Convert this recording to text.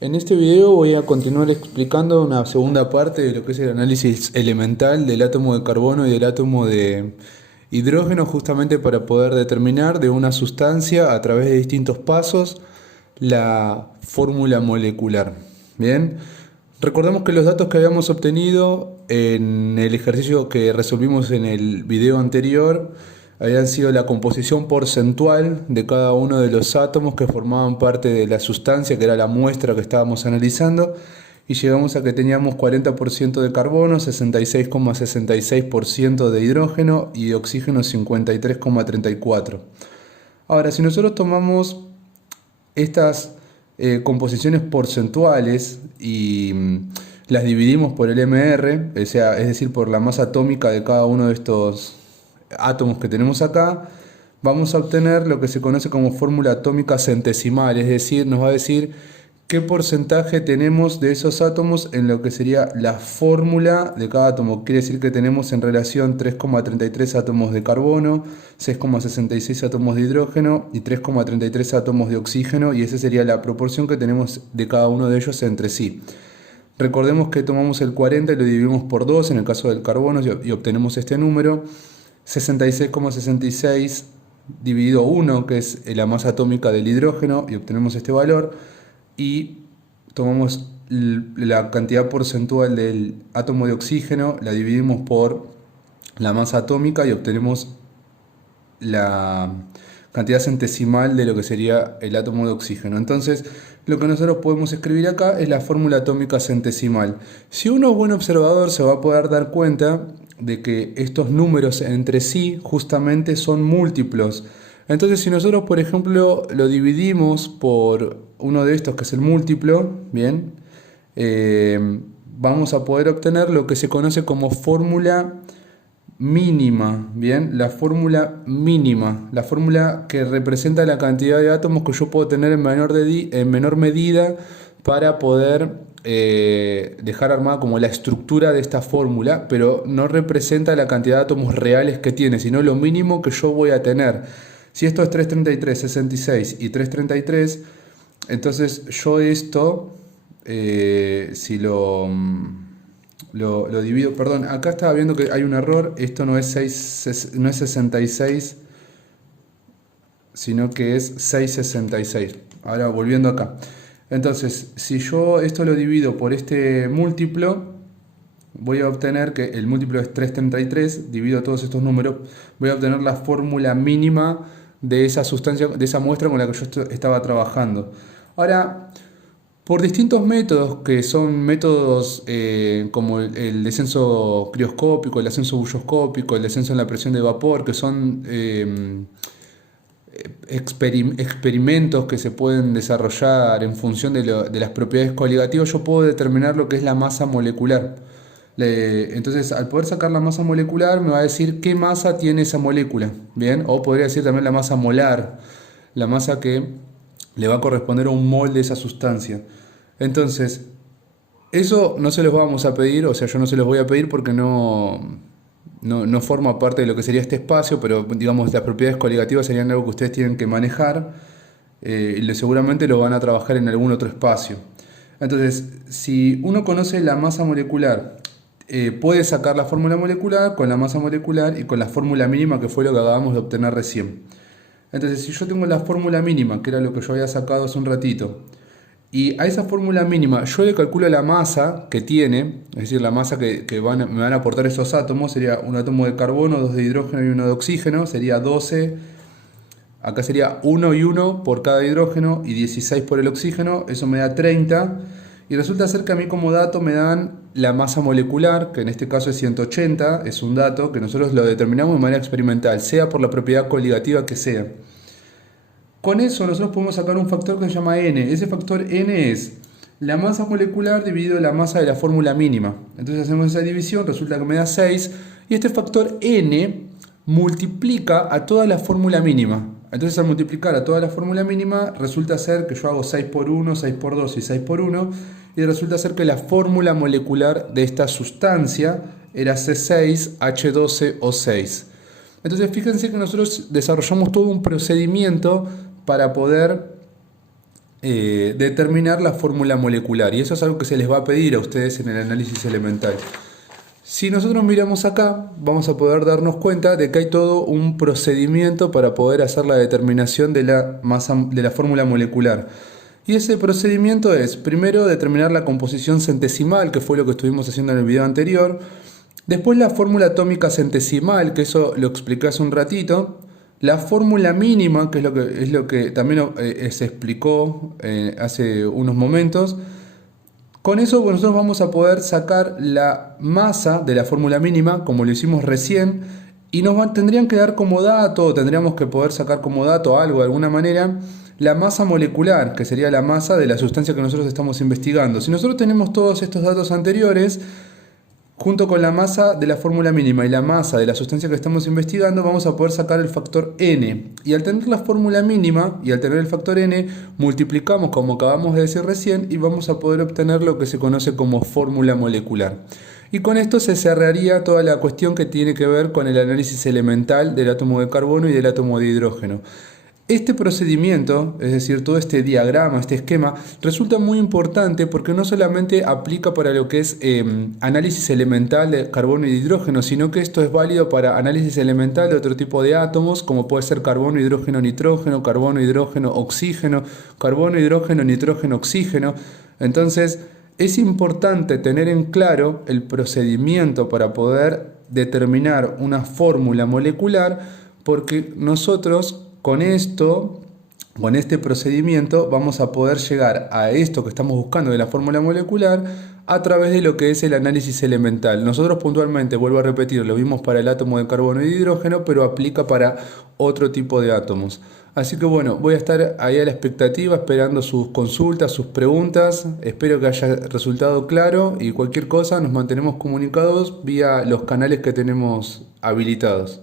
En este video voy a continuar explicando una segunda parte de lo que es el análisis elemental del átomo de carbono y del átomo de hidrógeno, justamente para poder determinar de una sustancia a través de distintos pasos la fórmula molecular. Bien, recordemos que los datos que habíamos obtenido en el ejercicio que resolvimos en el video anterior habían sido la composición porcentual de cada uno de los átomos que formaban parte de la sustancia, que era la muestra que estábamos analizando, y llegamos a que teníamos 40% de carbono, 66,66% de hidrógeno y de oxígeno 53,34%. Ahora, si nosotros tomamos estas composiciones porcentuales y las dividimos por el MR, o sea, es decir, por la masa atómica de cada uno de estos átomos que tenemos acá, vamos a obtener lo que se conoce como fórmula atómica centesimal, es decir, nos va a decir qué porcentaje tenemos de esos átomos en lo que sería la fórmula de cada átomo. Quiere decir que tenemos en relación 3,33 átomos de carbono, 6,66 átomos de hidrógeno y 3,33 átomos de oxígeno, y esa sería la proporción que tenemos de cada uno de ellos entre sí. Recordemos que tomamos el 40 y lo dividimos por 2 en el caso del carbono y obtenemos este número. 66,66 dividido 1, que es la masa atómica del hidrógeno, y obtenemos este valor. Y tomamos la cantidad porcentual del átomo de oxígeno, la dividimos por la masa atómica y obtenemos la cantidad centesimal de lo que sería el átomo de oxígeno. Entonces, lo que nosotros podemos escribir acá es la fórmula atómica centesimal. Si uno es buen observador, se va a poder dar cuenta de que estos números entre sí justamente son múltiplos. Entonces, si nosotros, por ejemplo, lo dividimos por uno de estos, que es el múltiplo, bien, vamos a poder obtener lo que se conoce como fórmula mínima, bien, la fórmula mínima, la fórmula que representa la cantidad de átomos que yo puedo tener en menor medida para poder dejar armada como la estructura de esta fórmula, pero no representa la cantidad de átomos reales que tiene, sino lo mínimo que yo voy a tener. Si esto es 333, 66 y 333, entonces yo esto, si lo divido, perdón, acá estaba viendo que hay un error, esto no es 66, sino que es 666. Ahora volviendo acá. Entonces, si yo esto lo divido por este múltiplo, voy a obtener que el múltiplo es 333, divido todos estos números, voy a obtener la fórmula mínima de esa sustancia, de esa muestra con la que yo estaba trabajando. Ahora, por distintos métodos, que son métodos como el descenso crioscópico, el ascenso bulloscópico, el descenso en la presión de vapor, que son experimentos que se pueden desarrollar en función de las propiedades coligativas, yo puedo determinar lo que es la masa molecular. Entonces, al poder sacar la masa molecular, me va a decir qué masa tiene esa molécula, ¿bien? O podría decir también la masa molar, la masa que le va a corresponder a un mol de esa sustancia. Entonces, eso no se los vamos a pedir, o sea, yo no se los voy a pedir porque no forma parte de lo que sería este espacio, pero digamos, las propiedades coligativas serían algo que ustedes tienen que manejar y seguramente lo van a trabajar en algún otro espacio. Entonces, si uno conoce la masa molecular, puede sacar la fórmula molecular con la masa molecular y con la fórmula mínima, que fue lo que acabamos de obtener recién. Entonces, si yo tengo la fórmula mínima, que era lo que yo había sacado hace un ratito, y a esa fórmula mínima yo le calculo la masa que tiene, es decir, la masa que me van a aportar esos átomos, sería un átomo de carbono, dos de hidrógeno y uno de oxígeno, sería 12, acá sería 1 y 1 por cada hidrógeno y 16 por el oxígeno, eso me da 30, y resulta ser que a mí como dato me dan la masa molecular, que en este caso es 180, es un dato que nosotros lo determinamos de manera experimental, sea por la propiedad coligativa que sea. Con eso nosotros podemos sacar un factor que se llama n. Ese factor n es la masa molecular dividido la masa de la fórmula mínima. Entonces hacemos esa división, resulta que me da 6. Y este factor n multiplica a toda la fórmula mínima. Entonces al multiplicar a toda la fórmula mínima resulta ser que yo hago 6 por 1, 6 por 2 y 6 por 1. Y resulta ser que la fórmula molecular de esta sustancia era C6H12O6. Entonces fíjense que nosotros desarrollamos todo un procedimiento para poder determinar la fórmula molecular. Y eso es algo que se les va a pedir a ustedes en el análisis elemental. Si nosotros miramos acá, vamos a poder darnos cuenta de que hay todo un procedimiento para poder hacer la determinación de la masa, de la fórmula molecular. Y ese procedimiento es, primero, determinar la composición centesimal, que fue lo que estuvimos haciendo en el video anterior. Después la fórmula atómica centesimal, que eso lo expliqué hace un ratito. La fórmula mínima, que es lo que también se explicó hace unos momentos. Con eso nosotros vamos a poder sacar la masa de la fórmula mínima, como lo hicimos recién, y tendrían que dar como dato, tendríamos que poder sacar como dato algo de alguna manera, la masa molecular, que sería la masa de la sustancia que nosotros estamos investigando. Si nosotros tenemos todos estos datos anteriores, junto con la masa de la fórmula mínima y la masa de la sustancia que estamos investigando, vamos a poder sacar el factor n. Y al tener la fórmula mínima y al tener el factor n, multiplicamos como acabamos de decir recién y vamos a poder obtener lo que se conoce como fórmula molecular. Y con esto se cerraría toda la cuestión que tiene que ver con el análisis elemental del átomo de carbono y del átomo de hidrógeno. Este procedimiento, es decir, todo este diagrama, este esquema, resulta muy importante porque no solamente aplica para lo que es análisis elemental de carbono y de hidrógeno, sino que esto es válido para análisis elemental de otro tipo de átomos, como puede ser carbono, hidrógeno, nitrógeno, carbono, hidrógeno, oxígeno, carbono, hidrógeno, nitrógeno, oxígeno. Entonces, es importante tener en claro el procedimiento para poder determinar una fórmula molecular, porque nosotros con esto, con este procedimiento, vamos a poder llegar a esto que estamos buscando de la fórmula molecular a través de lo que es el análisis elemental. Nosotros puntualmente, vuelvo a repetir, lo vimos para el átomo de carbono y de hidrógeno, pero aplica para otro tipo de átomos. Así que bueno, voy a estar ahí a la expectativa, esperando sus consultas, sus preguntas. Espero que haya resultado claro y cualquier cosa nos mantenemos comunicados vía los canales que tenemos habilitados.